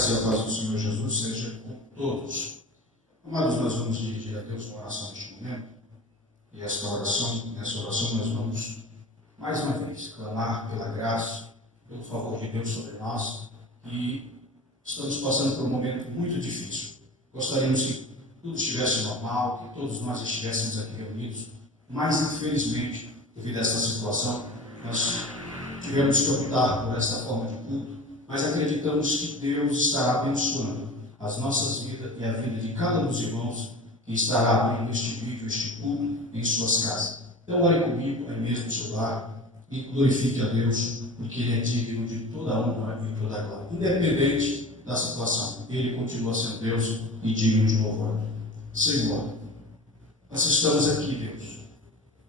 graça e a paz do Senhor Jesus seja com todos. Amados, nós vamos dirigir a Deus uma oração neste momento. E nessa oração nós vamos, mais uma vez, clamar pela graça, pelo favor de Deus sobre nós. E estamos passando por um momento muito difícil. Gostaríamos que tudo estivesse normal, que todos nós estivéssemos aqui reunidos. Mas, infelizmente, devido a essa situação, nós tivemos que optar por essa forma de culto. Mas acreditamos que Deus estará abençoando as nossas vidas e a vida de cada um dos irmãos que estará abrindo este vídeo, este culto em suas casas. Então, ore comigo, aí mesmo no seu lar, e glorifique a Deus, porque Ele é digno de toda a honra e toda a glória. Independente da situação, Ele continua sendo Deus e digno de louvor. Senhor, nós estamos aqui, Deus.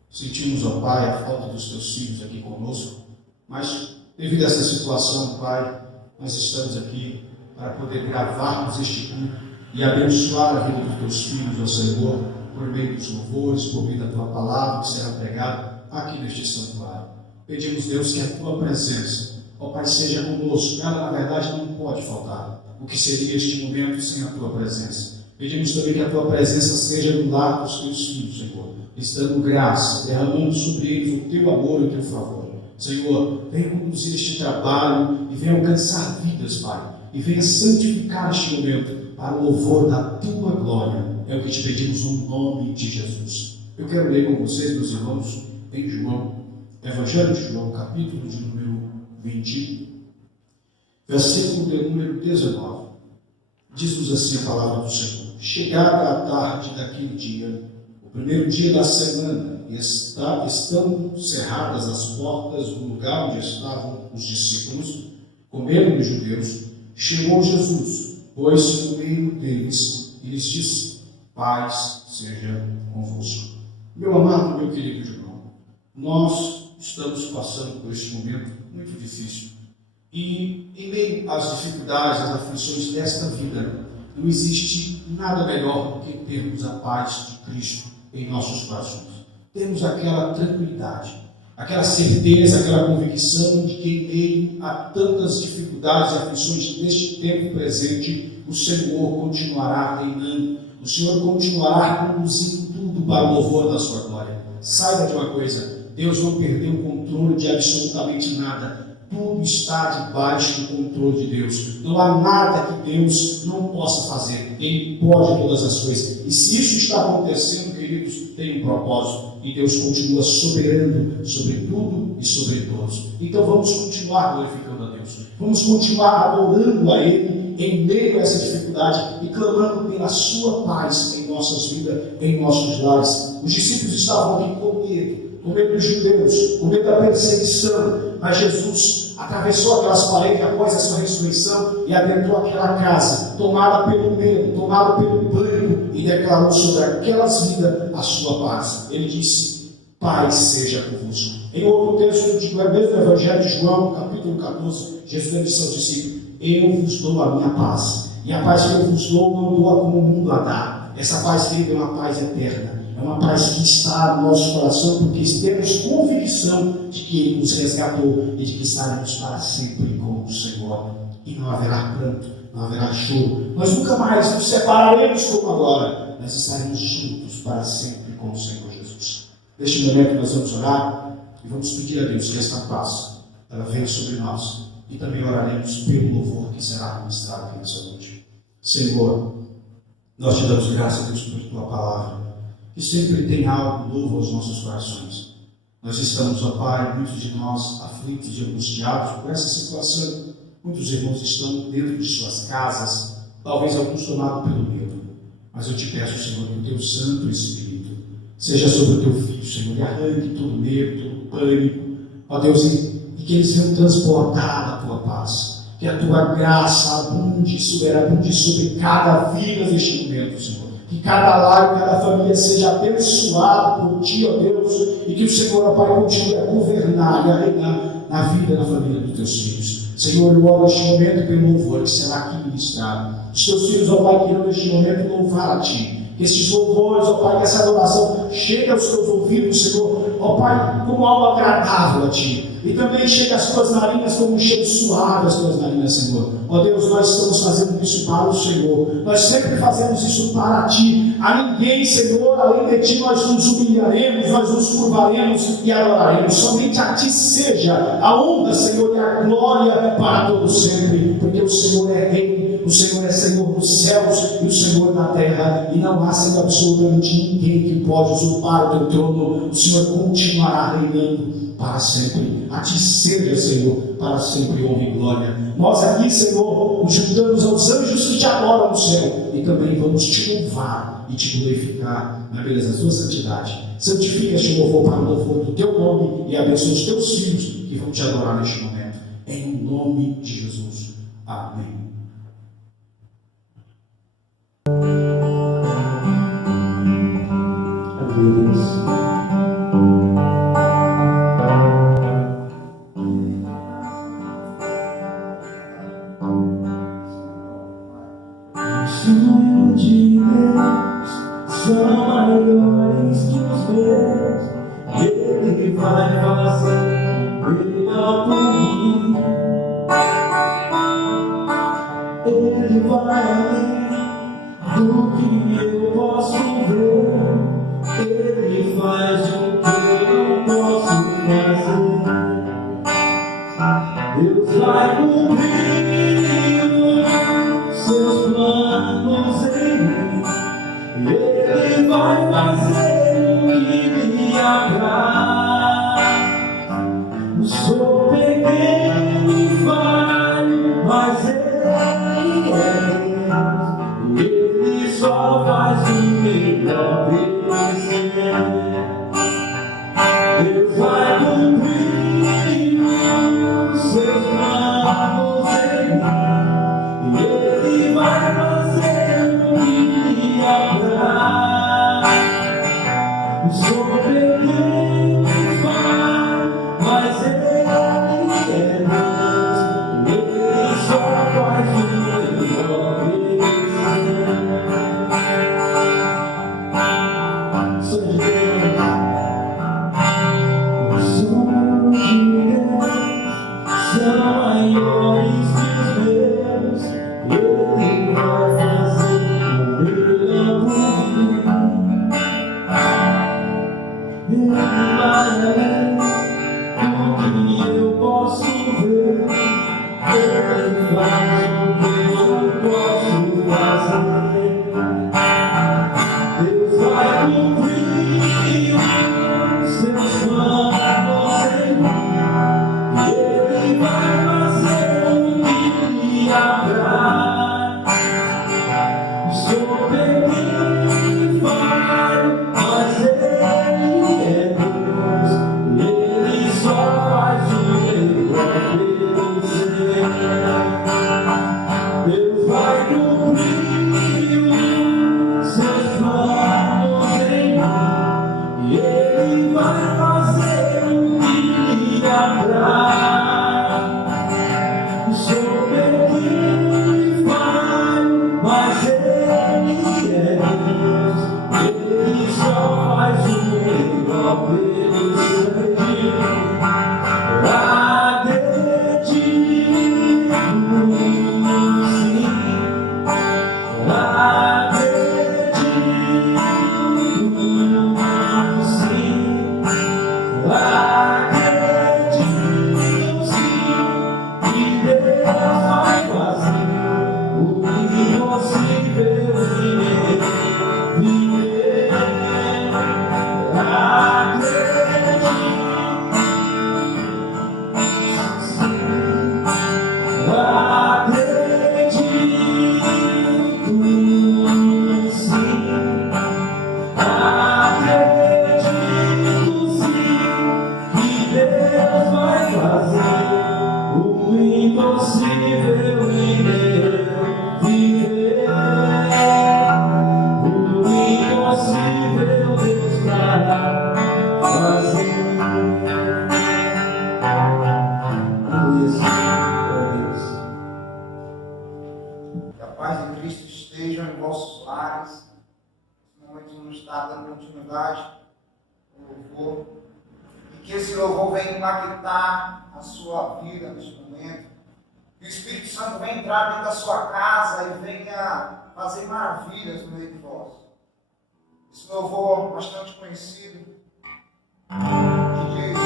Sentimos, ó Pai, a falta dos Teus filhos aqui conosco, mas devido a essa situação, Pai, nós estamos aqui para poder gravarmos este culto e abençoar a vida dos Teus filhos, ó Senhor, por meio dos louvores, por meio da Tua palavra que será pregada aqui neste santuário. Pedimos, Deus, que a Tua presença, ó Pai, seja conosco. Ela, na verdade, não pode faltar. O que seria este momento sem a Tua presença? Pedimos também que a Tua presença seja no lar dos Teus filhos, Senhor, dando graça, derramando sobre eles o Teu amor e o Teu favor. Senhor, venha conduzir este trabalho e venha alcançar vidas, Pai, e venha santificar este momento para o louvor da Tua glória. É o que te pedimos no nome de Jesus. Eu quero ler com vocês, meus irmãos, em João, Evangelho de João, capítulo de número 20, versículo de número 19. Diz-nos assim a palavra do Senhor: chegada a tarde daquele dia, o primeiro dia da semana, estão cerradas as portas do lugar onde estavam os discípulos, com medo dos judeus, chegou Jesus, pôs-se no meio deles e lhes disse: paz seja convosco. Meu amado, meu querido irmão, nós estamos passando por este momento muito difícil. E em meio às dificuldades, às aflições desta vida, não existe nada melhor do que termos a paz de Cristo em nossos corações. Temos aquela tranquilidade, aquela certeza, aquela convicção de que em meio a tantas dificuldades e aflições deste tempo presente, o Senhor continuará reinando, o Senhor continuará conduzindo tudo para o louvor da sua glória. Saiba de uma coisa: Deus não perdeu o controle de absolutamente nada. Tudo está debaixo do controle de Deus. Não há nada que Deus não possa fazer. Ele pode todas as coisas. E se isso está acontecendo, queridos, tem um propósito. E Deus continua soberano sobre tudo e sobre todos. Então vamos continuar glorificando a Deus. Vamos continuar adorando a Ele em meio a essa dificuldade e clamando pela sua paz em nossas vidas, em nossos lares. Os discípulos estavam ali com medo dos judeus, com medo da perseguição, mas Jesus atravessou aquelas paredes após a sua ressurreição e adentrou aquela casa, tomada pelo medo, tomada pelo pânico, e declarou sobre aquelas vidas a sua paz. Ele disse: paz seja convosco. Em outro texto, do mesmo Evangelho de João, capítulo 14, Jesus disse aos discípulos: eu vos dou a minha paz, e a paz que eu vos dou não dou como o mundo a dá. Essa paz, querida, é uma paz eterna. É uma paz que está no nosso coração, porque temos convicção de que Ele nos resgatou e de que estaremos para sempre com o Senhor. E não haverá pranto, não haverá choro. Nós nunca mais nos separaremos como agora. Nós estaremos juntos para sempre com o Senhor Jesus. Neste momento nós vamos orar e vamos pedir a Deus que esta paz ela venha sobre nós. E também oraremos pelo louvor que será ministrado aqui nessa noite. Senhor, nós te damos graças, Deus, por Tua palavra, que sempre tem algo novo aos nossos corações. Nós estamos, ó Pai, muitos de nós aflitos e angustiados por essa situação. Muitos irmãos estão dentro de suas casas, talvez alguns tomados pelo medo. Mas eu te peço, Senhor, que o Teu Santo Espírito seja sobre o Teu Filho, Senhor, e arranque todo medo, todo pânico, ó Deus, e que eles venham transportar a Tua paz. Que a Tua graça abunde sobre cada vida neste momento, Senhor. Que cada lar, cada família seja abençoado por Ti, ó Deus, e que o Senhor, ó Pai, continue a governar e a reinar na vida e na família dos Teus filhos. Senhor, eu oro neste momento pelo louvor que será aqui ministrado. Os Teus filhos, ó Pai, que irão neste momento louvar a Ti. Que estes louvores, ó Pai, que essa adoração chegue aos teus ouvidos, Senhor, ó Pai, como algo agradável a Ti. E também chegue às tuas narinas como um cheiro suave às tuas narinas, Senhor. Ó Deus, nós estamos fazendo isso para o Senhor. Nós sempre fazemos isso para Ti. A ninguém, Senhor, além de Ti, nós nos humilharemos, nós nos curvaremos e adoraremos. Somente a Ti seja a honra, Senhor, e a glória para todos sempre. Porque o Senhor é Rei, o Senhor é Senhor dos céus e o Senhor na terra. E não há, Senhor, absolutamente ninguém que pode usurpar o Teu trono. O Senhor continuará reinando para sempre. A Ti seja, Senhor, para sempre honra e glória. Nós aqui, Senhor, nos juntamos aos anjos que Te adoram no céu e também vamos Te louvar e Te glorificar na beleza da Sua santidade. Santifica este louvor para o louvor do Teu nome e abençoa os Teus filhos que vão Te adorar neste momento. Em nome de Jesus. Amém. Sonho de Deus são maiores que os meus. Ele vai fazer melhor por mim. Ele vai além do que eu posso ver. Ele faz o que eu não posso fazer. Deus vai cumprir seus planos em mim. Ele vai fazer o que me agrada. Sou pequeno e falho, mas Ele é Deus. Ele só faz o melhor obedecer. Deus vai cumprir os seus planos em mim. Ele vai fazer o que me agrada. Sou pequeno e falho, mas Ele é Deus. Ele só faz o melhor obedecer. Sou de Deus, sou de Deus, são maiores que os meus. Ele vai fazer o melhor por mim. Ele vai além do que eu posso ver. Ele faz o que eu não posso fazer. Deus vai cumprir os seus planos em mim. Ele vai fazer o que me agrada. Sou pequeno e falho, mas Ele é Deus. Ele só faz o melhor obedecer. Deus vai cumprir os seus planos em mim. E Ele vai fazer o que me agrada. Sou pequeno e falho, mas Ele é Deus. Ele só faz o melhor obedecer. Acredito, sim. Acredito, sim. Acredito, sim, que Deus vai fazer o impossível viver. Acredito, sim. Acredito, sim. Acredito, sim, que Deus vai fazer o impossível em meu viver. O impossível Deus vai fazer. Que a paz de Cristo esteja em vossos lares, momento nos está dando continuidade ao louvor. E que esse louvor venha impactar a sua vida neste momento. Que o Espírito Santo venha entrar dentro da sua casa e venha fazer maravilhas no meio de vós. Esse louvor bastante conhecido, que diz: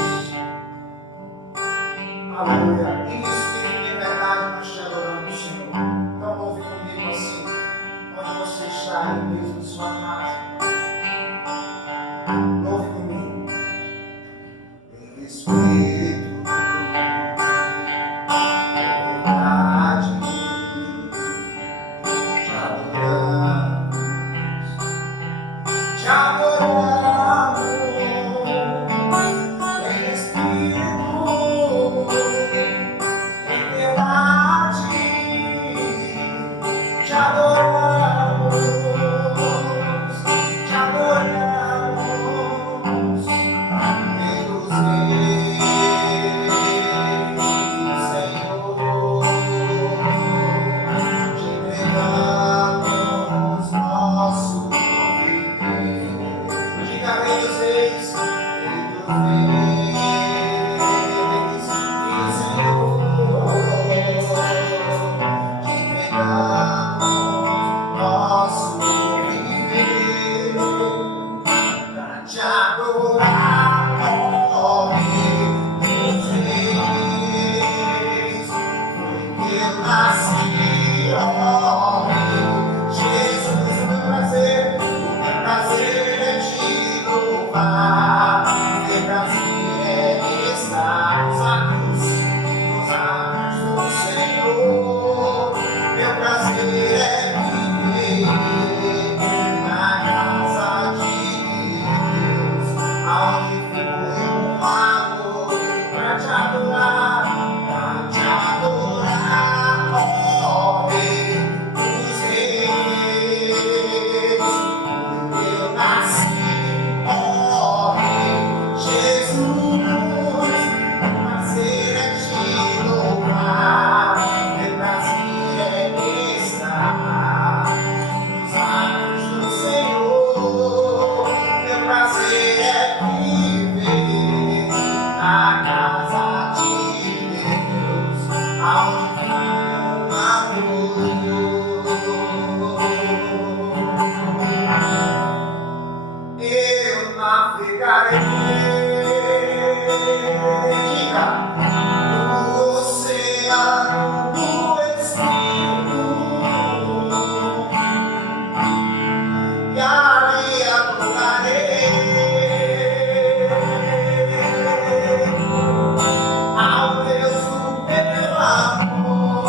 aleluia, em espírito e em verdade nós te adoramos, Senhor. Então louve comigo assim, onde você está, aí mesmo em sua casa. Louve comigo. Em espírito e em verdade te adoramos, te adoramos. Em espírito e em verdade te adoramos, te adoramos. Deus Senhor, te entregamos nosso viver. Diga Rei dos Reis, te entregamos nosso viver para te adorar, ó Rei dos Reis. Foi que eu nasci, ó Rei Jesus. Meu prazer é te louvar. Meu prazer é estar nos atos do Senhor. Meu prazer é viver na casa de Deus, aonde foi um amor pra te adorar, ó Rei dos Reis. Eu nasci, ó Rei Jesus. Meu prazer é te louvar. Meu prazer é estar nos atos do Senhor. Meu prazer é viver na casa de Deus, aonde flui um amor. Eu navegarei, diga, no oceano do Espírito, e ali adorarei ao Deus do meu amor.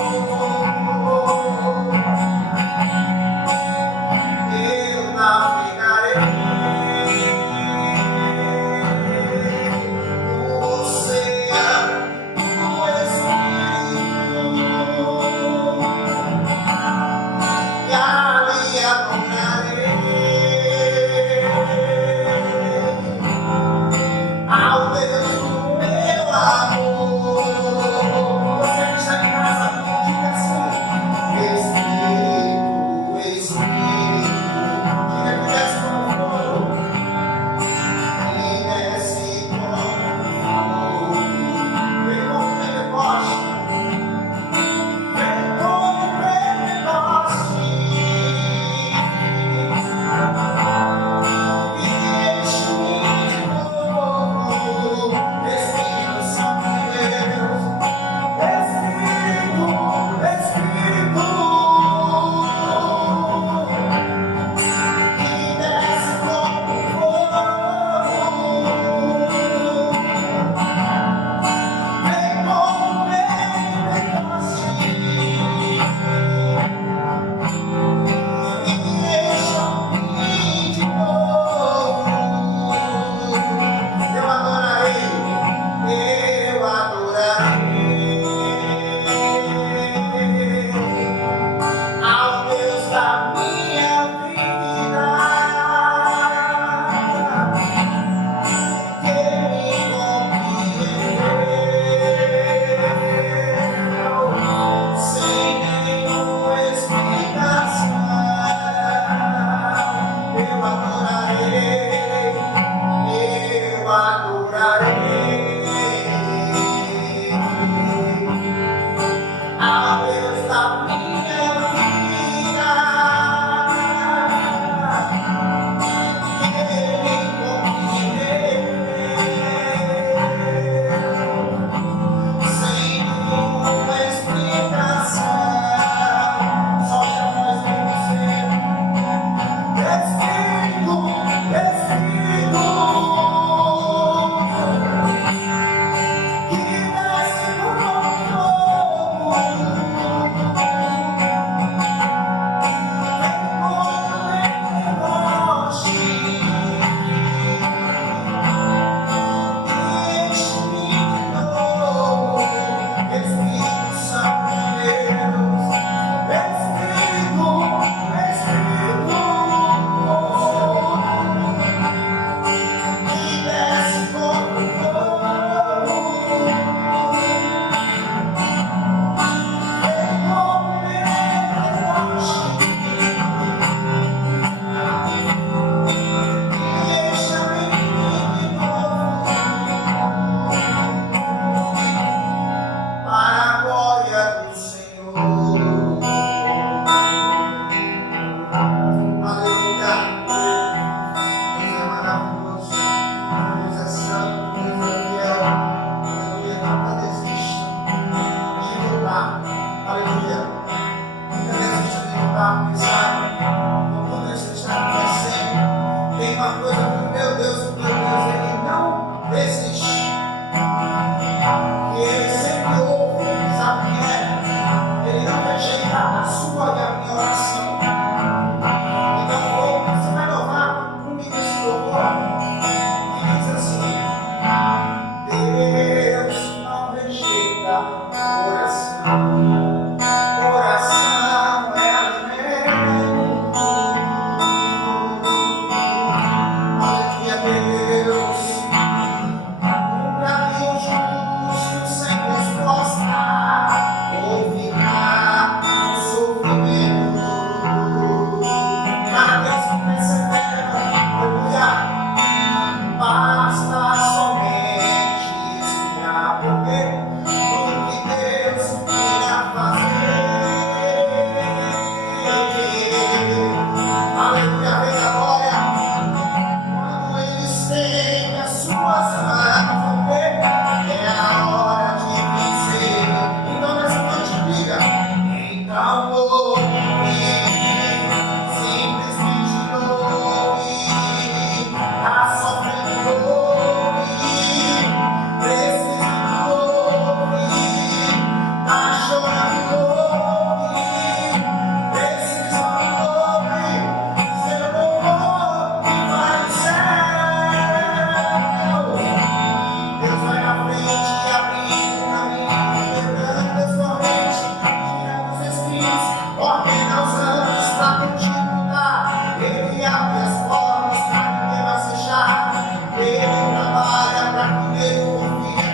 ordena aos anjos pra contigo lutar. Ele abre as portas pra ninguém mais fechar. Ele trabalha pra que ninguém confia.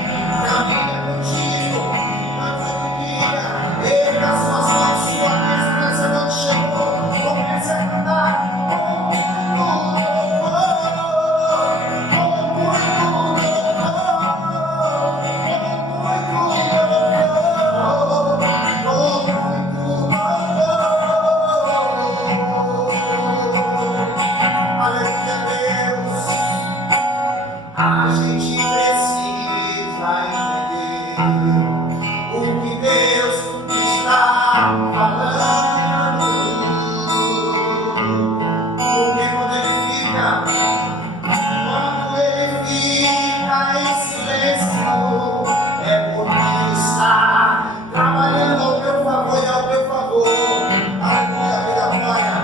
Caminha contigo, antes do dia. Ele nas suas mãos, sua bênção nessa noite chegou. Comece a cantar com muito louvor, com muito aleluia, Deus. A gente precisa entender o que Deus está falando. Porque quando Ele fica em silêncio, é porque Ele está trabalhando ao meu favor e ao meu favor. Aleluia, vida glória.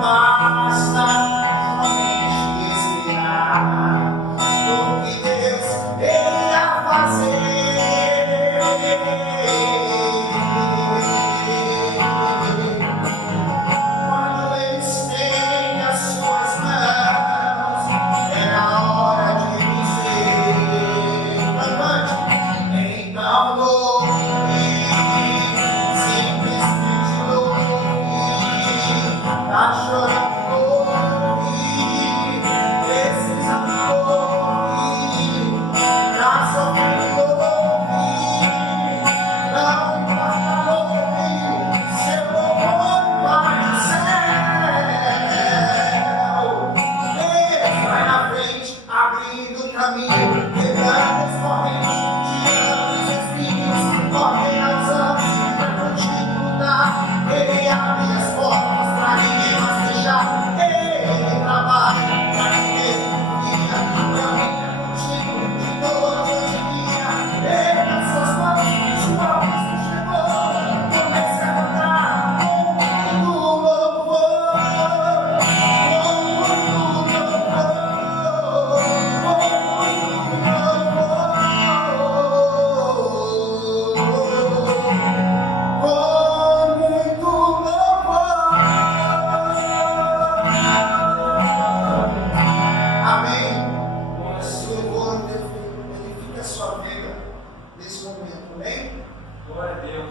Basta somente esperar no que Deus irá fazer. Quando Ele estende as suas mãos, é a hora de dizer, cantante, então louve, simplesmente louve. Tá chorando, louve, precisando, louve, tá sofrendo, louve, não importa, louve, seu louvor vai do céu. Deus vai na frente, abrindo o caminho, quebrando as correntes, tirando os espinhos, ordena os anjos pra contigo lutar. Ele abre as portas pra ninguém mais fechar. Ele trabalha pra ninguém confia. Caminha contigo de noite ou de dia. Ele nas suas mãos, sua bênção chegou. Comece a cantar com muito louvor, com muito louvor, com muito louvor. Amém. Esse louvor edifica a sua vida nesse momento, amém? Glória a Deus.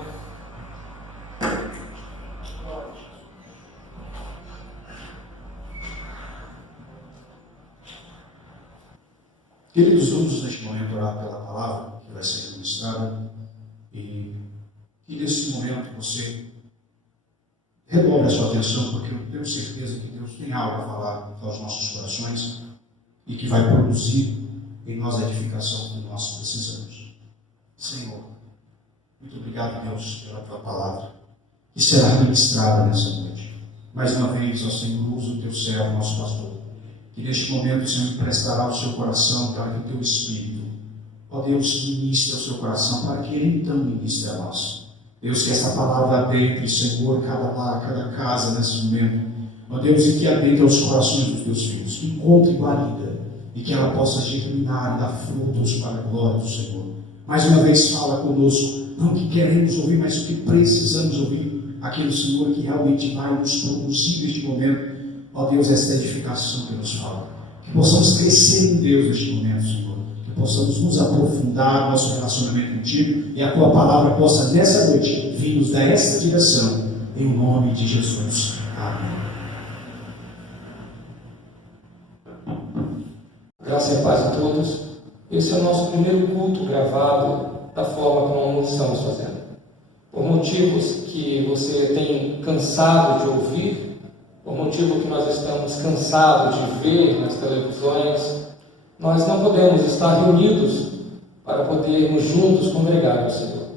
Queridos, vamos neste momento orar pela palavra que vai ser ministrada e nesse momento você redobre a sua atenção, porque eu tenho certeza que Deus tem algo a falar aos nossos corações e que vai produzir em nós a edificação que nós precisamos. Senhor, muito obrigado, Deus, pela tua palavra que será ministrada nessa noite. Mais uma vez, ó Senhor, usa o teu servo, nosso pastor, que neste momento o Senhor emprestará o seu coração para que o teu Espírito, ó Deus, ministre o seu coração para que ele então ministre a nós. Deus, que essa palavra adentre, Senhor, cada lar, cada casa nesse momento. Ó Deus, e que adentre aos corações dos teus filhos, que encontre guarida e que ela possa germinar e dar frutos para a glória do Senhor. Mais uma vez fala conosco, não o que queremos ouvir, mas o que precisamos ouvir, aquele Senhor que realmente vai nos produzir neste momento. Ó Deus, esta edificação que nos fala. Que possamos crescer em Deus neste momento, Senhor. Que possamos nos aprofundar no nosso relacionamento contigo e a tua palavra possa nessa noite vir nos dar esta direção, em nome de Jesus. Amém. Graça e paz a todos. Esse é o nosso primeiro culto gravado da forma como estamos fazendo. Por motivos que você tem cansado de ouvir, por motivo que nós estamos cansados de ver nas televisões, nós não podemos estar reunidos para podermos juntos congregar ao Senhor.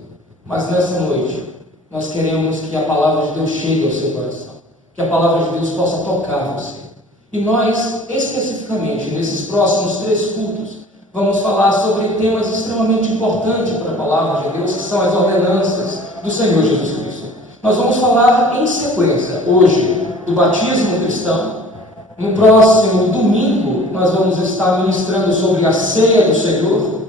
Mas nessa noite, nós queremos que a palavra de Deus chegue ao seu coração, que a palavra de Deus possa tocar você. E nós, especificamente, nesses próximos 3 cultos, vamos falar sobre temas extremamente importantes para a palavra de Deus, que são as ordenanças do Senhor Jesus Cristo. Nós vamos falar em sequência, hoje, do batismo cristão. No próximo domingo, nós vamos estar ministrando sobre a ceia do Senhor.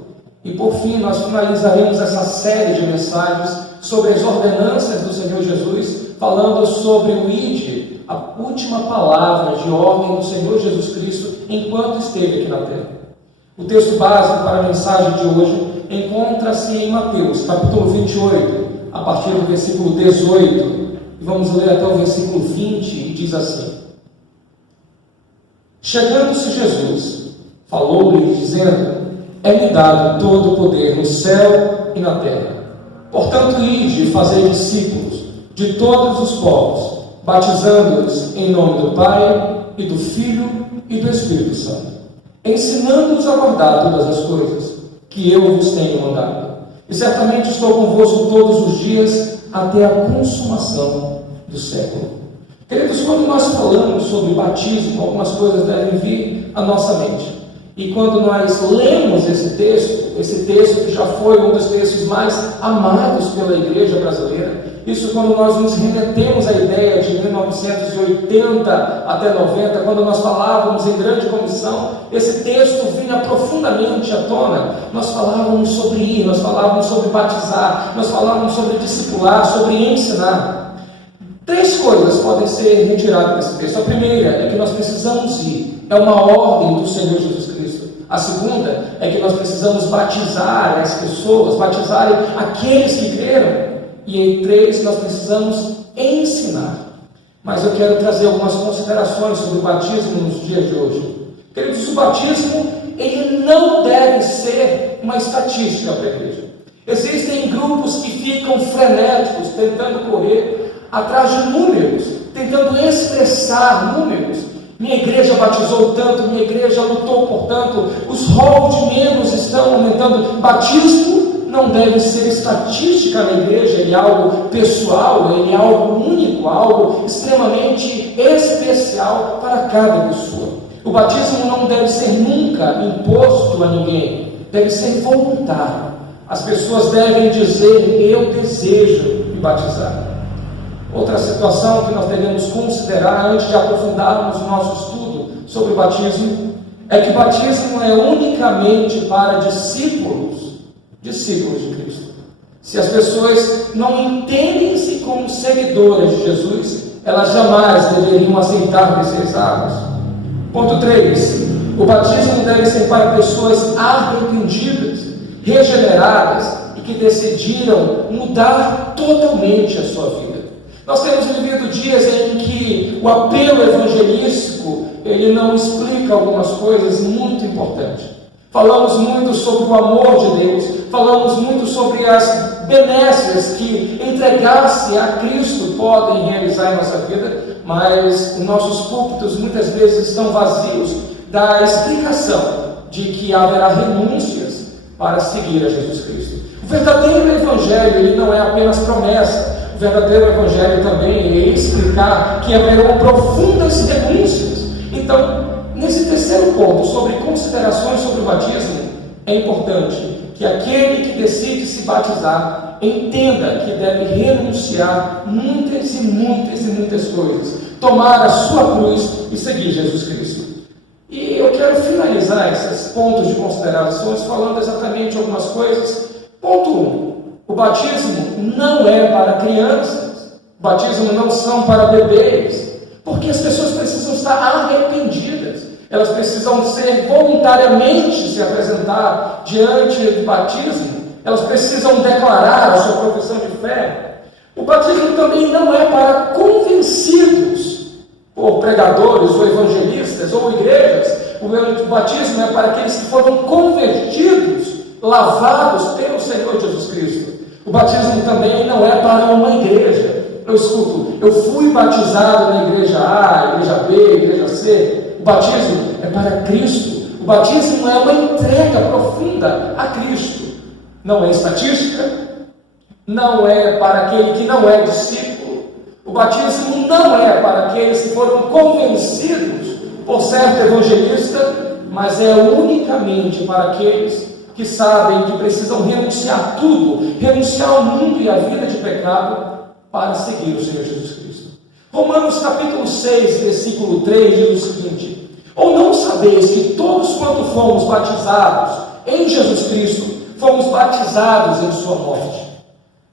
E por fim, nós finalizaremos essa série de mensagens sobre as ordenanças do Senhor Jesus, falando sobre o ide, a última palavra de ordem do Senhor Jesus Cristo enquanto esteve aqui na terra. O texto básico para a mensagem de hoje encontra-se em Mateus, capítulo 28, a partir do versículo 18, e vamos ler até o versículo 20, e diz assim: Chegando-se Jesus, falou-lhe dizendo: É-me dado todo o poder no céu e na terra. Portanto, ide e fazei discípulos de todos os povos, batizando-os em nome do Pai, e do Filho, e do Espírito Santo, ensinando-os a guardar todas as coisas que eu vos tenho mandado. E certamente estou convosco todos os dias, até a consumação do século. Queridos, quando nós falamos sobre batismo, algumas coisas devem vir à nossa mente. E quando nós lemos esse texto que já foi um dos textos mais amados pela igreja brasileira, isso quando nós nos remetemos à ideia de 1980 até 90, quando nós falávamos em grande comissão, esse texto vinha profundamente à tona. Nós falávamos sobre ir, nós falávamos sobre batizar, nós falávamos sobre discipular, sobre ensinar. 3 coisas podem ser retiradas desse texto. A primeira é que nós precisamos ir, é uma ordem do Senhor Jesus Cristo. A segunda é que nós precisamos batizar as pessoas, batizarem aqueles que creram. E em 3, nós precisamos ensinar. Mas eu quero trazer algumas considerações sobre o batismo nos dias de hoje. Queridos, o batismo, ele não deve ser uma estatística para a igreja. Existem grupos que ficam frenéticos, tentando correr atrás de números, tentando expressar números. Minha igreja batizou tanto, minha igreja lutou por tanto, os rolos de membros estão aumentando. Batismo não deve ser estatística na igreja, ele é algo pessoal, ele é algo único, algo extremamente especial para cada pessoa. O batismo não deve ser nunca imposto a ninguém, deve ser voluntário. As pessoas devem dizer: eu desejo me batizar. Outra situação que nós devemos considerar antes de aprofundarmos o nosso estudo sobre o batismo é que o batismo é unicamente para discípulos de Cristo. Se as pessoas não entendem-se como seguidoras de Jesus, elas jamais deveriam aceitar descer as águas. Ponto 3. O batismo deve ser para pessoas arrependidas, regeneradas e que decidiram mudar totalmente a sua vida. Nós temos vivido dias em que o apelo evangelístico, ele não explica algumas coisas muito importantes. Falamos muito sobre o amor de Deus, falamos muito sobre as benesses que entregar-se a Cristo podem realizar em nossa vida, mas os nossos púlpitos muitas vezes estão vazios da explicação de que haverá renúncias para seguir a Jesus Cristo. O verdadeiro evangelho, ele não é apenas promessa. O verdadeiro evangelho também é explicar que haverão profundas renúncias. Então, nesse terceiro ponto, sobre considerações sobre o batismo, é importante que aquele que decide se batizar entenda que deve renunciar muitas e muitas coisas, tomar a sua cruz e seguir Jesus Cristo. E eu quero finalizar esses pontos de considerações falando exatamente algumas coisas. Ponto 1. O batismo não é para crianças, o batismo não são para bebês, porque as pessoas precisam estar arrependidas, elas precisam ser voluntariamente se apresentar diante do batismo, elas precisam declarar a sua profissão de fé. O batismo também não é para convencidos por pregadores ou evangelistas ou igrejas. O batismo é para aqueles que foram convertidos, lavados pelo Senhor Jesus Cristo. O batismo também não é para uma igreja. Eu fui batizado na igreja A, igreja B, igreja C. O batismo é para Cristo. O batismo é uma entrega profunda a Cristo. Não é estatística, não é para aquele que não é discípulo. O batismo não é para aqueles que foram convencidos por certo evangelista, mas é unicamente para aqueles que sabem que precisam renunciar tudo, renunciar ao mundo e à vida de pecado para seguir o Senhor Jesus Cristo. Romanos capítulo 6, versículo 3 diz o seguinte: ou não sabeis que todos quanto fomos batizados em Jesus Cristo, fomos batizados em sua morte?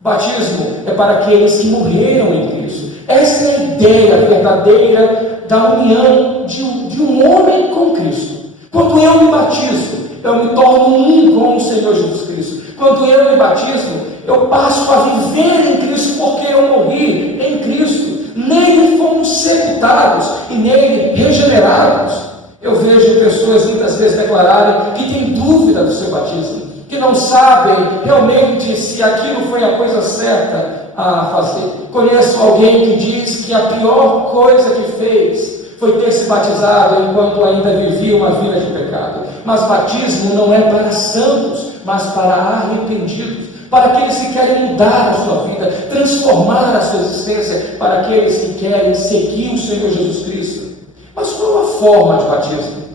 Batismo é para aqueles que morreram em Cristo. Essa é a ideia verdadeira da união de um homem com Cristo. Quando eu me batizo, eu me torno um com o Senhor Jesus Cristo. Quando eu me batizo, eu passo a viver em Cristo, porque eu morri em Cristo. Nele fomos sepultados e nele regenerados. Eu vejo pessoas muitas vezes declararem que têm dúvida do seu batismo, que não sabem realmente se aquilo foi a coisa certa a fazer. Conheço alguém que diz que a pior coisa que fez foi ter se batizado enquanto ainda vivia uma vida de pecado. Mas batismo não é para santos, mas para arrependidos, para aqueles que querem mudar a sua vida, transformar a sua existência, para aqueles que querem seguir o Senhor Jesus Cristo. Mas qual a forma de batismo?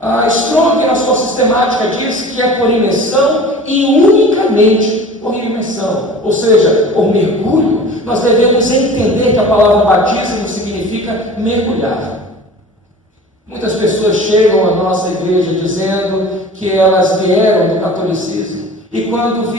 A Strong, na sua sistemática, diz que é por imersão e unicamente por imersão, ou seja, por mergulho. Nós devemos entender que a palavra batismo significa mergulhar. Muitas pessoas chegam à nossa igreja dizendo que elas vieram do catolicismo, e quando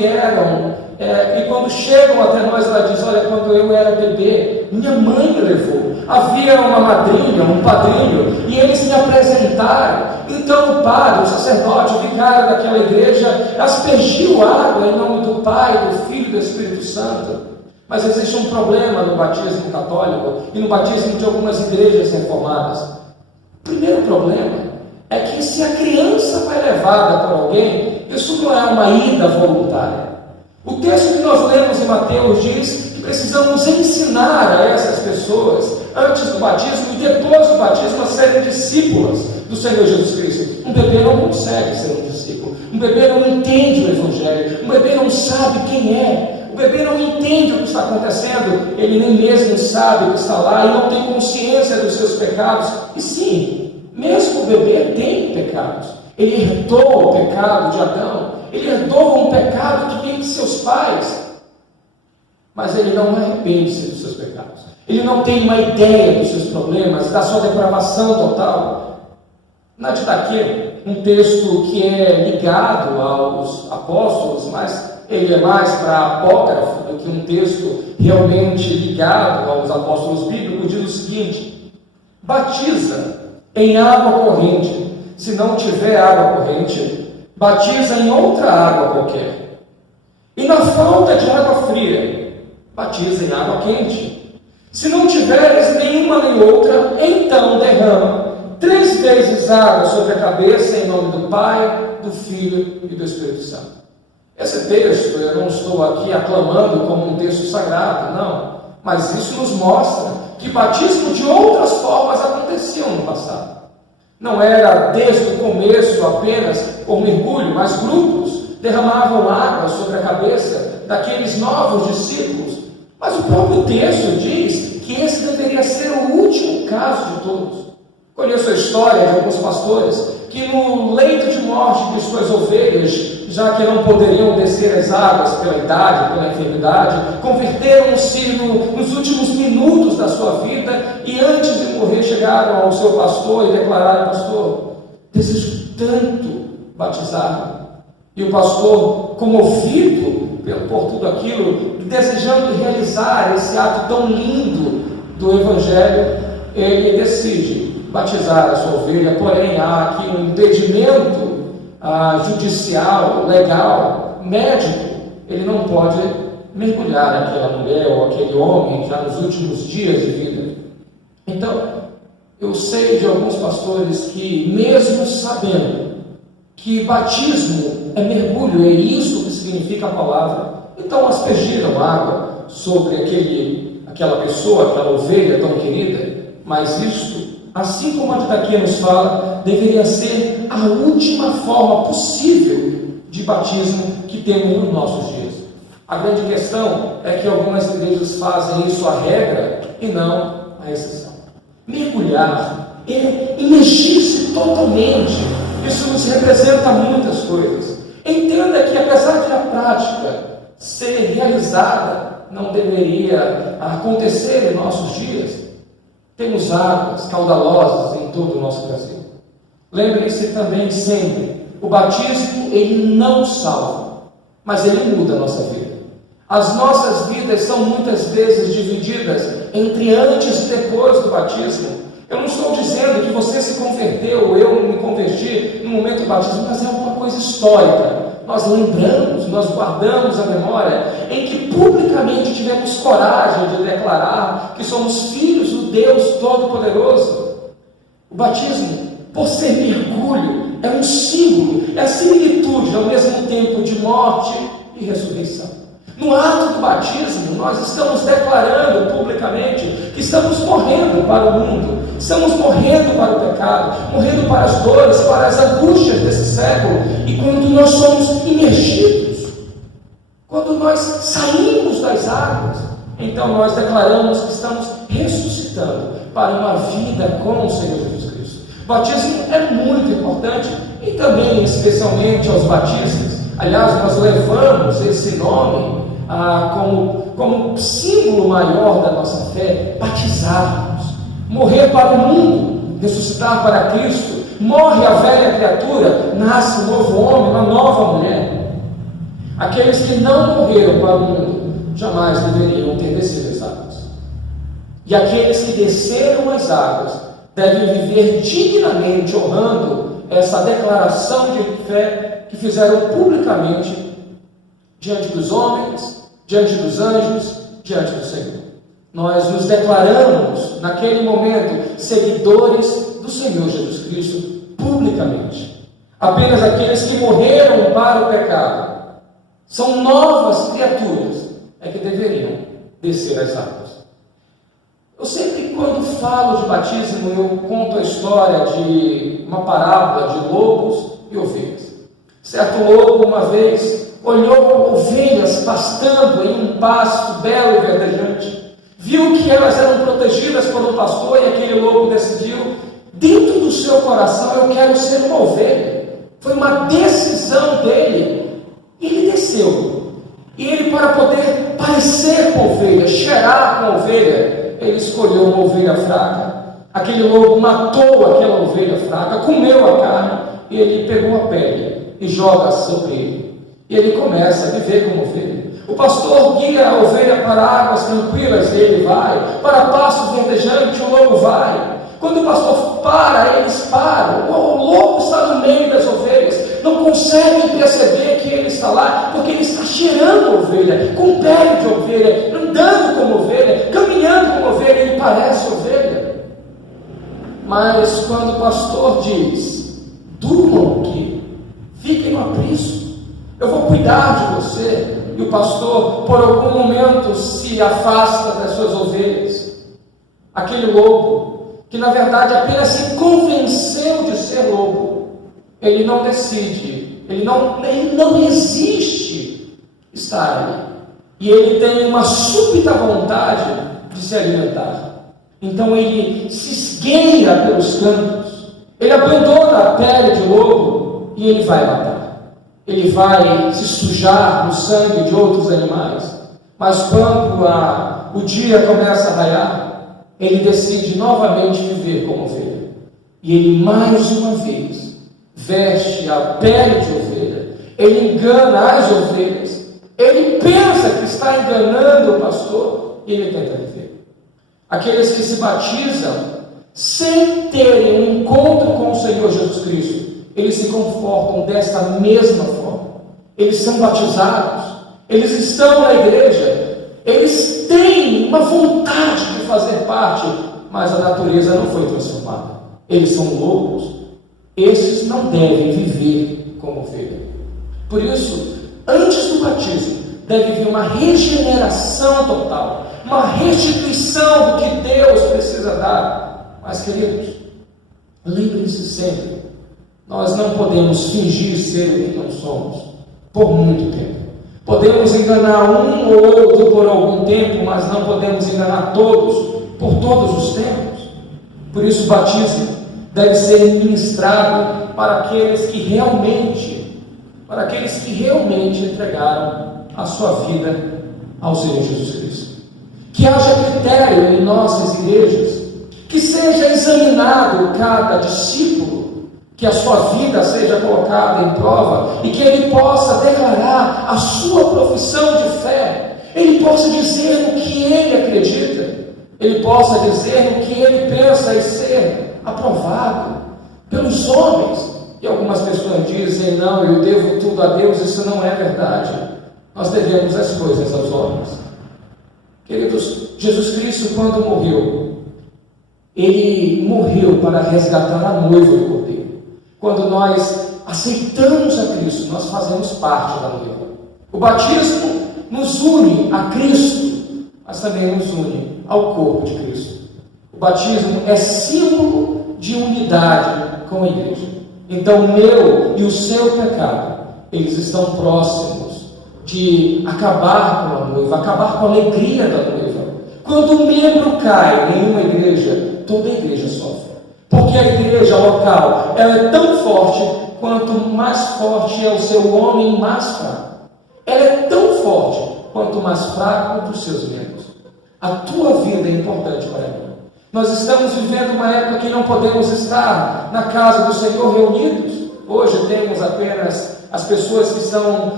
chegam até nós, ela diz: olha, quando eu era bebê, minha mãe me levou, havia uma madrinha, um padrinho, e eles me apresentaram. Então o padre, o sacerdote, o vicário daquela igreja aspergiu água em nome do Pai, do Filho e do Espírito Santo. Mas existe um problema no batismo católico e no batismo de algumas igrejas reformadas. O primeiro problema é que se a criança foi levada por alguém, isso não é uma ida voluntária. O texto que nós lemos em Mateus diz que precisamos ensinar a essas pessoas, antes do batismo e depois do batismo, a serem discípulas do Senhor Jesus Cristo. Um bebê não consegue ser um discípulo. Um bebê não entende o Evangelho. Um bebê não sabe quem é. O bebê não entende o que está acontecendo. Ele nem mesmo sabe o que está lá e não tem consciência dos seus pecados. E sim, mesmo o bebê tem pecados. Ele herdou o pecado de Adão. Ele herdou um pecado que vem de seus pais. Mas ele não arrepende-se dos seus pecados. Ele não tem uma ideia dos seus problemas, da sua depravação total. Na Didaquê, um texto que é ligado aos apóstolos, mas ele é mais para apócrifo do que um texto realmente ligado aos apóstolos bíblicos, diz o seguinte: batiza em água corrente. Se não tiver água corrente, batiza em outra água qualquer. E na falta de água fria, batiza em água quente. Se não tiveres nenhuma nem outra, então derrama 3 vezes água sobre a cabeça, em nome do Pai, do Filho e do Espírito Santo. Esse texto, eu não estou aqui aclamando como um texto sagrado, não. Mas isso nos mostra que batismo de outras formas aconteciam no passado. Não era desde o começo apenas por mergulho, mas grupos derramavam água sobre a cabeça daqueles novos discípulos. Mas o próprio texto diz que esse deveria ser o último caso de todos. Conheço a história de alguns pastores que no leito de morte de suas ovelhas, já que não poderiam descer as águas pela idade, pela enfermidade, converteram-se nos últimos minutos da sua vida e antes de morrer chegaram ao seu pastor e declararam: pastor, desejo tanto batizar. E o pastor, comovido por tudo aquilo, desejando realizar esse ato tão lindo do Evangelho, ele decide batizar a sua ovelha. Porém há aqui um impedimento judicial, legal, médico. Ele não pode mergulhar aquela mulher ou aquele homem já nos últimos dias de vida. Então, eu sei de alguns pastores que, mesmo sabendo que batismo é mergulho, é isso que significa a palavra, então aspergiram água sobre aquela pessoa, aquela ovelha tão querida. Mas isto, assim como a Didaquê nos fala, deveria ser a última forma possível de batismo que temos nos nossos dias. A grande questão é que algumas igrejas fazem isso a regra e não a exceção. Mergulhar é imergir-se totalmente. Isso nos representa muitas coisas. Entenda que, apesar de a prática ser realizada, não deveria acontecer em nossos dias, temos águas caudalosas em todo o nosso Brasil. Lembrem-se também sempre, o batismo ele não salva, mas ele muda a nossa vida. As nossas vidas são muitas vezes divididas entre antes e depois do batismo. Eu não estou dizendo que você se converteu, eu me converti no momento do batismo, mas é uma coisa histórica. Nós lembramos, nós guardamos a memória em que publicamente tivemos coragem de declarar que somos filhos do Deus Todo-Poderoso. O batismo, por ser mergulho, é um símbolo, é a similitude ao mesmo tempo de morte e ressurreição. No ato do batismo, nós estamos declarando publicamente que estamos morrendo para o mundo, estamos morrendo para o pecado, morrendo para as dores, para as angústias desse século. E quando nós somos imergidos, quando nós saímos das águas, então nós declaramos que estamos ressuscitando para uma vida com o Senhor Jesus Cristo. O batismo é muito importante e também, especialmente aos batistas. Aliás, nós levamos esse nome como símbolo maior da nossa fé, batizarmos, morrer para o mundo, ressuscitar para Cristo, morre a velha criatura, nasce um novo homem, uma nova mulher. Aqueles que não morreram para o mundo, jamais deveriam ter descido as águas. E aqueles que desceram as águas, devem viver dignamente honrando essa declaração de fé que fizeram publicamente diante dos homens, diante dos anjos, diante do Senhor. Nós nos declaramos, naquele momento, seguidores do Senhor Jesus Cristo, publicamente. Apenas aqueles que morreram para o pecado, são novas criaturas, é que deveriam descer as águas. Eu sempre, quando falo de batismo, eu conto a história de uma parábola de lobos e ovelhas. Certo lobo, uma vez, olhou ovelhas pastando em um pasto belo e verdejante, viu que elas eram protegidas por um pastor e aquele lobo decidiu, dentro do seu coração, eu quero ser uma ovelha. Foi uma decisão dele. E ele desceu. E ele, para poder parecer com ovelha, cheirar com ovelha, ele escolheu uma ovelha fraca. Aquele lobo matou aquela ovelha fraca, comeu a carne e ele pegou a pele e joga sobre ele. E ele começa a viver como ovelha. O pastor guia a ovelha para águas tranquilas, ele vai. Para pastos verdejantes, o lobo vai. Quando o pastor para, eles param. O lobo está no meio das ovelhas. Não conseguem perceber que ele está lá, porque ele está cheirando a ovelha, com pele de ovelha, andando como ovelha, caminhando como ovelha, ele parece ovelha. Mas quando o pastor diz, durmam aqui, fiquem no aprisco, eu vou cuidar de você, e o pastor, por algum momento, se afasta das suas ovelhas, aquele lobo, que na verdade apenas se convenceu de ser lobo, ele não decide, ele não resiste estar ali, e ele tem uma súbita vontade de se alimentar. Então ele se esgueira pelos cantos, ele abandona a pele de lobo e ele vai matar. Ele vai se sujar no sangue de outros animais, mas quando o dia começa a raiar, ele decide novamente viver como ovelha. E ele mais uma vez veste a pele de ovelha, ele engana as ovelhas, ele pensa que está enganando o pastor e ele tenta viver. Aqueles que se batizam sem terem um encontro com o Senhor Jesus Cristo, eles se comportam desta mesma forma. Eles são batizados, eles estão na igreja, eles têm uma vontade de fazer parte, mas a natureza não foi transformada. Eles são lobos. Esses não devem viver como ovelha. Por isso, antes do batismo, deve vir uma regeneração total, uma restituição do que Deus precisa dar. Mas, queridos, lembrem-se sempre, nós não podemos fingir ser o que não somos por muito tempo. Podemos enganar um ou outro por algum tempo, mas não podemos enganar todos por todos os tempos. Por isso, o batismo deve ser ministrado para aqueles que realmente entregaram a sua vida ao Senhor Jesus Cristo. Que haja critério em nossas igrejas, que seja examinado cada discípulo, que a sua vida seja colocada em prova e que ele possa declarar a sua profissão de fé, ele possa dizer no que ele acredita, ele possa dizer no que ele pensa e ser aprovado pelos homens. E algumas pessoas dizem, não, eu devo tudo a Deus. Isso não é verdade. Nós devemos as coisas aos homens. Queridos, Jesus Cristo, quando morreu, ele morreu para resgatar a noiva do Cordeiro. Quando nós aceitamos a Cristo, nós fazemos parte da noiva. O batismo nos une a Cristo, mas também nos une ao corpo de Cristo. O batismo é símbolo de unidade com a igreja. Então, o meu e o seu pecado, eles estão próximos de acabar com a noiva, acabar com a alegria da noiva. Quando um membro cai em uma igreja, toda a igreja sofre. Porque a igreja local, ela é tão forte quanto mais forte é o seu homem mais fraco. Ela é tão forte quanto mais fraco os seus membros. A tua vida é importante para mim. Nós estamos vivendo uma época que não podemos estar na casa do Senhor reunidos. Hoje temos apenas as pessoas que estão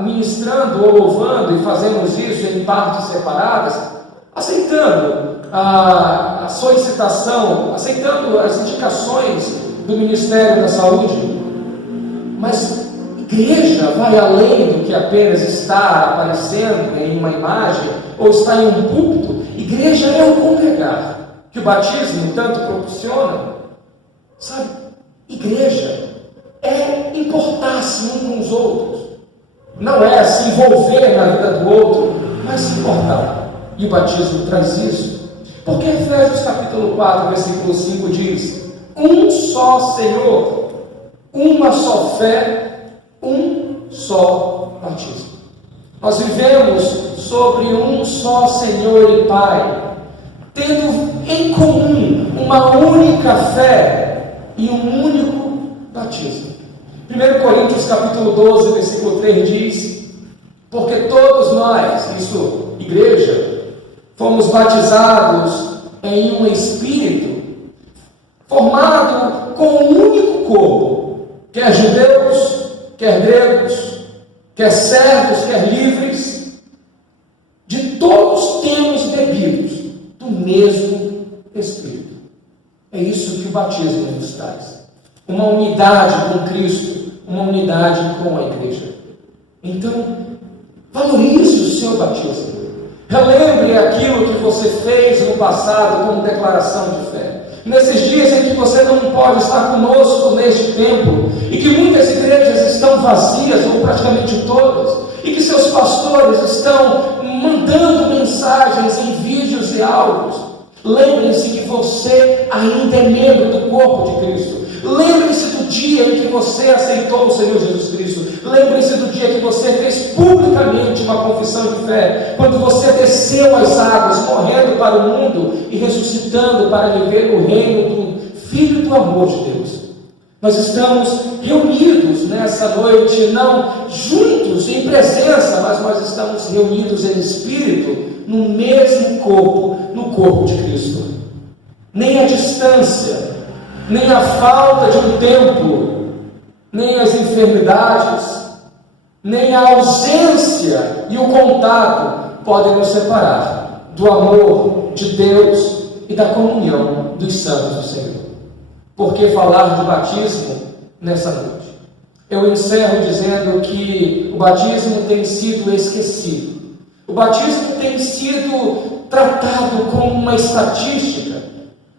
ministrando ou louvando, e fazemos isso em partes separadas, aceitando a solicitação, aceitando as indicações do Ministério da Saúde. Mas igreja vai além do que apenas estar aparecendo em uma imagem ou estar em um púlpito. Igreja é o congregar, que o batismo tanto proporciona. Sabe, igreja é importar-se um com os outros. Não é se envolver na vida do outro, mas se importar. E o batismo traz isso. Porque Efésios capítulo 4, versículo 5 diz: um só Senhor, uma só fé, um só batismo. Nós vivemos sobre um só Senhor e Pai, tendo em comum uma única fé e um único batismo. 1 Coríntios capítulo 12, versículo 3 diz: porque todos nós, isso, igreja, fomos batizados em um Espírito, formado com um único corpo, quer judeus, quer gregos, quer servos, quer livres, de todos temos bebidos do mesmo Espírito. É isso que o batismo nos traz. Uma unidade com Cristo, uma unidade com a igreja. Então, valorize o seu batismo. Relembre aquilo que você fez no passado como declaração de fé. Nesses dias em que você não pode estar conosco neste tempo, e que muitas igrejas estão vazias, ou praticamente todas, e que seus pastores estão mandando mensagens em vídeos e áudios, lembre-se que você ainda é membro do corpo de Cristo. Lembre-se do dia em que você aceitou o Senhor Jesus Cristo. Lembre-se do dia que você fez publicamente uma confissão de fé, quando você desceu as águas, morrendo para o mundo e ressuscitando para viver no reino do Filho do amor de Deus. Nós estamos reunidos nessa noite, não juntos em presença, mas nós estamos reunidos em espírito, no mesmo corpo, no corpo de Cristo. Nem a distância, nem a falta de um tempo, nem as enfermidades, nem a ausência e o contato podem nos separar do amor de Deus e da comunhão dos santos do Senhor. Por que falar de batismo nessa noite? Eu encerro dizendo que o batismo tem sido esquecido. O batismo tem sido tratado como uma estatística.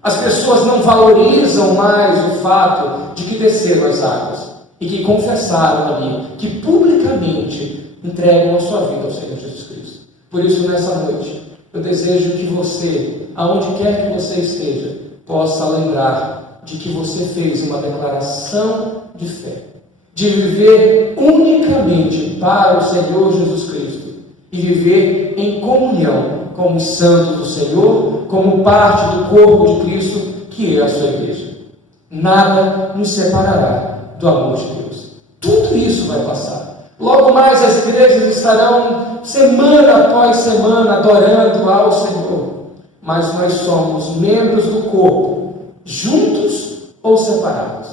As pessoas não valorizam mais o fato de que desceram as águas e que confessaram ali, que publicamente entregam a sua vida ao Senhor Jesus Cristo. Por isso, nessa noite, eu desejo que você, aonde quer que você esteja, possa lembrar de que você fez uma declaração de fé, de viver unicamente para o Senhor Jesus Cristo e viver em comunhão com os santos do Senhor, como parte do corpo de Cristo, que é a sua igreja. Nada nos separará do amor de Deus. Tudo isso vai passar. Logo mais as igrejas estarão semana após semana adorando ao Senhor. Mas nós somos membros do corpo, juntos ou separados.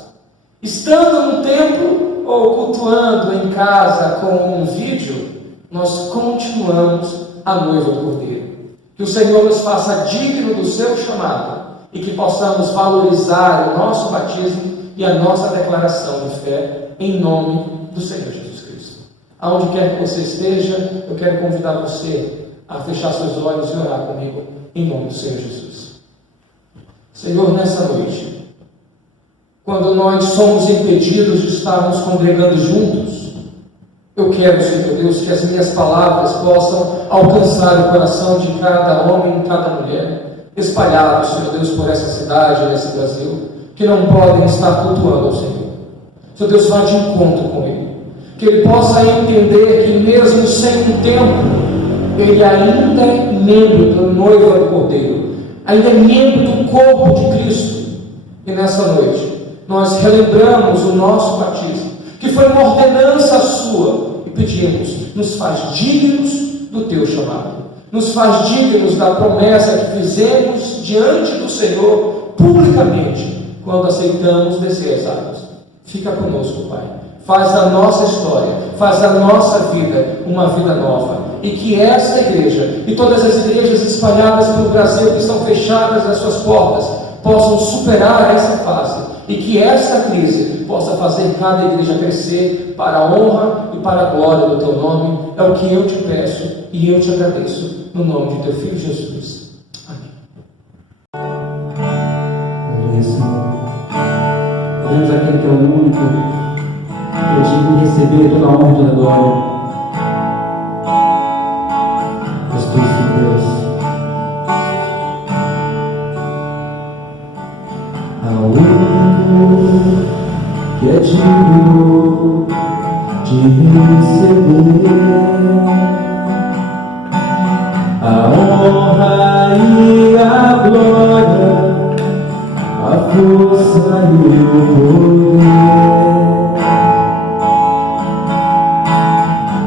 Estando no templo ou cultuando em casa com um vídeo, nós continuamos a noiva do Cordeiro. Que o Senhor nos faça digno do seu chamado e que possamos valorizar o nosso batismo e a nossa declaração de fé em nome do Senhor Jesus Cristo. Aonde quer que você esteja, eu quero convidar você a fechar seus olhos e orar comigo em nome do Senhor Jesus. Senhor, nessa noite, quando nós somos impedidos de estarmos congregando juntos, eu quero, Senhor Deus, que as minhas palavras possam alcançar o coração de cada homem e cada mulher, espalhados, Senhor Deus, por essa cidade, nesse Brasil, que não podem estar cultuando ao Senhor. Senhor Deus, vá de encontro com ele. Que ele possa entender que mesmo sem um tempo, ele ainda é membro da noiva do Cordeiro, ainda é membro do corpo de Cristo. E nessa noite, nós relembramos o nosso batismo, que foi uma ordenança sua, e pedimos, nos faz dignos do teu chamado, nos faz dignos da promessa que fizemos diante do Senhor, publicamente, quando aceitamos descer as águas. Fica conosco, Pai. Faz da nossa história, faz da nossa vida uma vida nova. E que esta igreja e todas as igrejas espalhadas pelo Brasil que estão fechadas as suas portas possam superar essa fase. E que essa crise possa fazer cada igreja crescer para a honra e para a glória do teu nome. É o que eu te peço e eu te agradeço. No nome de teu Filho Jesus. Amém. Aleluia, Senhor. Oramos aquele que é o único, que é digno de receber toda a honra e toda a glória. Espírito de Deus. Ao único que é digno de receber a honra e a glória, a força e o poder,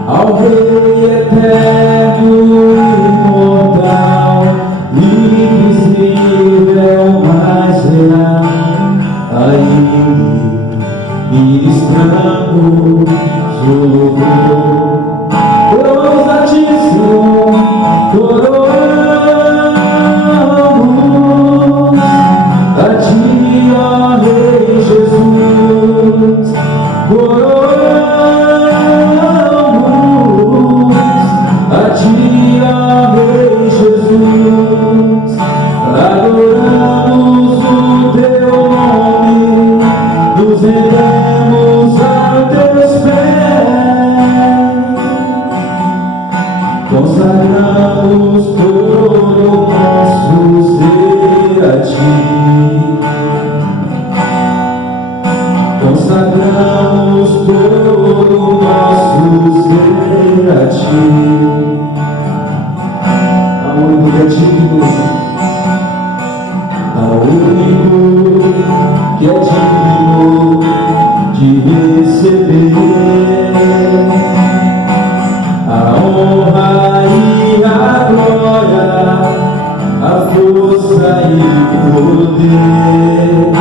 ao Rei eterno, imortal, invisível, mas real, a Ele ministramos o louvor. Coroamos a ti, Senhor, coroamos a ti, ó Rei Jesus, coroamos a ti, ó Rei Jesus, adoramos o teu nome, nos rendemos a teus pés, consagramos todo o nosso ser a ti, consagramos todo o nosso ser a ti. Ao único que é digno, ao único que é digno de receber a honra e a glória, a força e o poder,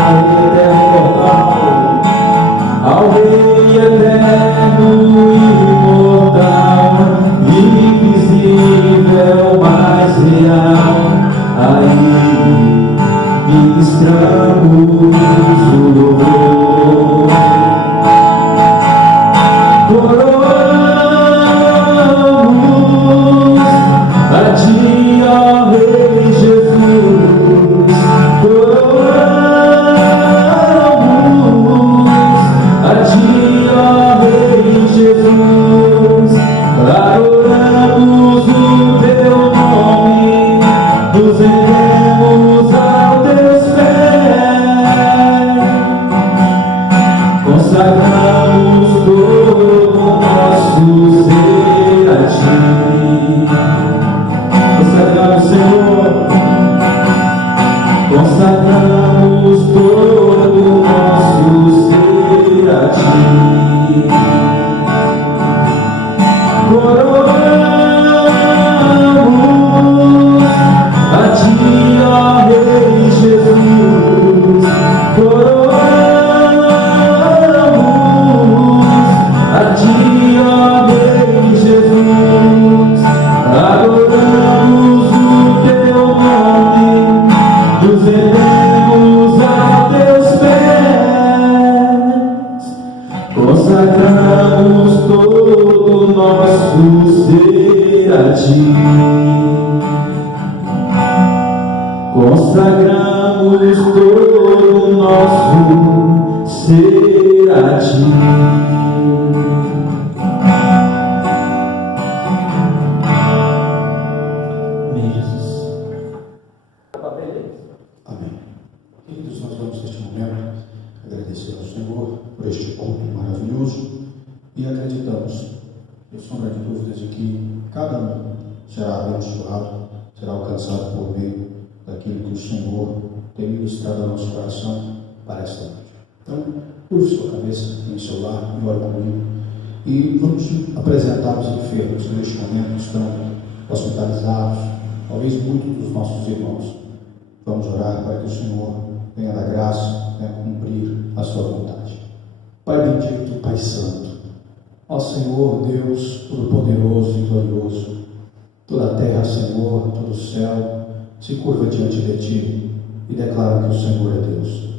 ao Rei eterno, imortal, invisível, mas real, a Ele ministramos o louvor. Coroamos a ti, ó Rei Jesus, coroamos a ti, ó Rei Jesus, adoramos o teu nome, nos rendemos aos teus pés, consagramos todo o nosso ser a ti, consagramos, Senhor, consagramos todo o nosso ser a ti, coroamos a ti, ó Rei Jesus, coroamos a ti, ó Rei Jesus. Consagramos todo o nosso ser a Ti. Amém, Jesus. Amém. Queridos, nós vamos neste momento agradecer ao Senhor por este culto maravilhoso e acreditamos, sem sombra de dúvidas, de que cada um será abençoado, será alcançado por meio daquilo que o Senhor tem ministrado ao nosso coração para esta noite. Então, curve sua cabeça em seu lar e ore comigo. E vamos apresentar os enfermos que neste momento estão hospitalizados, talvez muitos dos nossos irmãos. Vamos orar para que o Senhor venha dar graça, venha cumprir a sua vontade. Pai bendito, Pai santo, ó Senhor Deus todo-poderoso e glorioso, toda a terra, Senhor, todo o céu se curva diante de Ti e declara que o Senhor é Deus.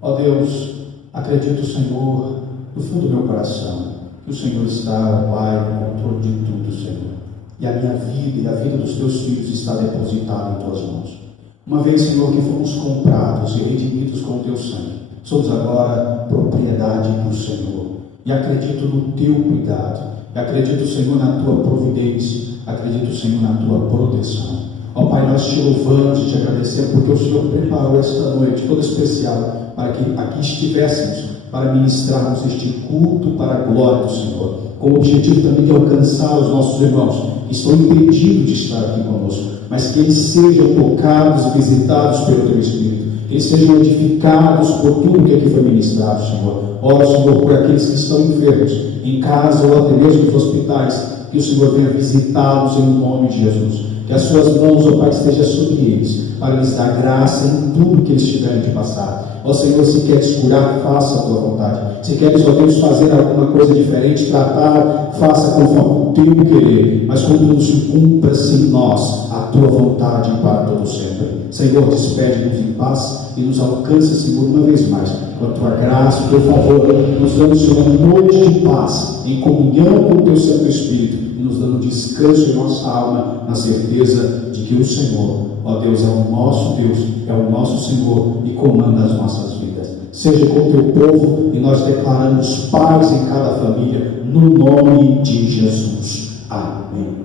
Ó Deus, acredito, Senhor, do fundo do meu coração, que o Senhor está, Pai, no controle de tudo, Senhor. E a minha vida e a vida dos Teus filhos está depositada em Tuas mãos. Uma vez, Senhor, que fomos comprados e redimidos com o Teu sangue, somos agora propriedade do Senhor. E acredito no Teu cuidado. E acredito, Senhor, na Tua providência. Acredito, Senhor, na Tua proteção. Ó Pai, nós Te louvamos e Te agradecemos porque o Senhor preparou esta noite toda especial para que aqui estivéssemos, para ministrarmos este culto para a glória do Senhor, com o objetivo também de alcançar os nossos irmãos que estão impedidos de estar aqui conosco, mas que eles sejam tocados e visitados pelo Teu Espírito, que eles sejam edificados por tudo que aqui foi ministrado, Senhor. Ora, Senhor, por aqueles que estão enfermos, em casa ou até mesmo nos hospitais, que o Senhor venha visitá-los em nome de Jesus. Que as Suas mãos, ó Pai, estejam sobre eles, para lhes dar graça em tudo que eles tiverem de passar. Ó Senhor, se queres curar, faça a Tua vontade. Se queres, ó Deus, fazer alguma coisa diferente, tratar, faça conforme o Teu querer. Mas contudo, cumpra-se em nós a Tua vontade para todo sempre. Senhor, despede-nos em paz e nos alcança, Senhor, uma vez mais, com a Tua graça, por favor, nos dando, Senhor, uma noite de paz, em comunhão com o Teu Santo Espírito, e nos dando descanso em nossa alma, na certeza de que o Senhor, ó Deus, é o nosso Deus, é o nosso Senhor e comanda as nossas vidas. Seja com o Teu povo e nós declaramos paz em cada família, no nome de Jesus. Amém.